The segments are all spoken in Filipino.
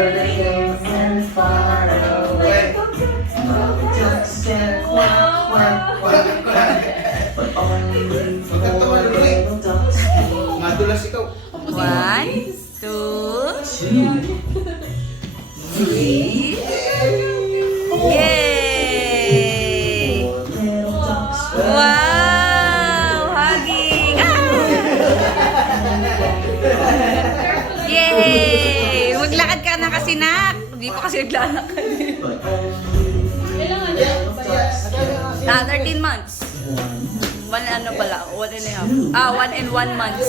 And far away, ducks and quack, quack, quack, quack. But only four little ducks came. Madulas ikaw. 1, 2, 3. Yay! Four little ducks. Wow! Hugging! Yay! Maglakad ka na kasi, nak. Hindi pa kasi naglalakad. But only Na 13 months. One ano pala, 1.5. 1 and 1 months.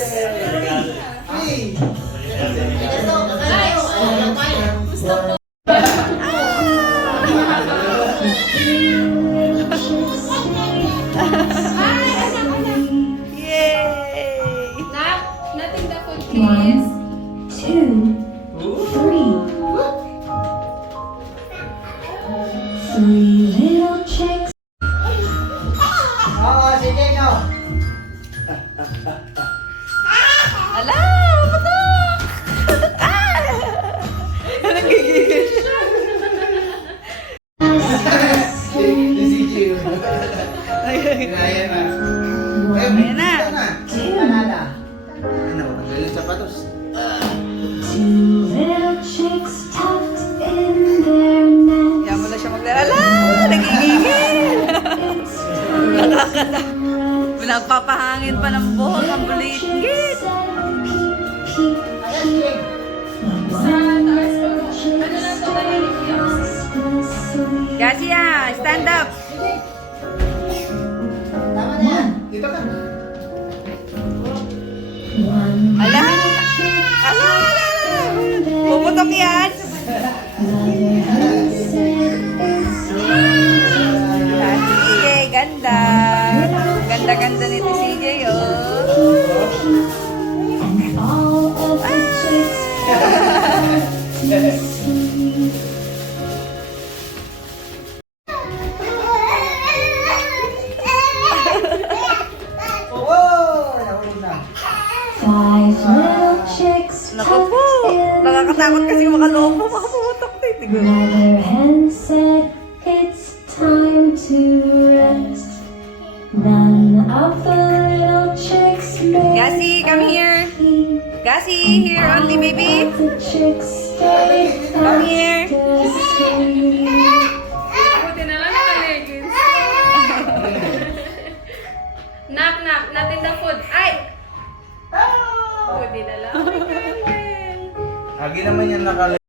Yay! Nothing the food, please. 2, 3. 3 little chicks. Oo, sige no. Ala! Patok! Ah! Nagigigil siya. Si Kaya na. Ayan na. Ano, tanggal yung sapatos. 2 little chicks tucked in their nest. Kaya mo na siya magdala. Nagigigil! Nakakata. Pinagpapahangin pa ng buhok ang buligid. Gasia, stand up. Dito ka. Ala! Ala! Pumutok yan. CJ, ganda. Ganda-ganda nito CJ, All of the chicks to see. Wow! Nahulog na. 5 little chicks Naku po. tucked in Nakakatakot kasi makalobo. Makapumutok na ito. Mother hen said it's time to rest. None of the little chicks made Gasi, come here. Gasi, here only, baby. the chicks stayed Come here. fast asleep. Buti na lang naka-leggings. Knock, knock. Nothing the food. Ay! Buti na lang. Lagi naman yan nakala.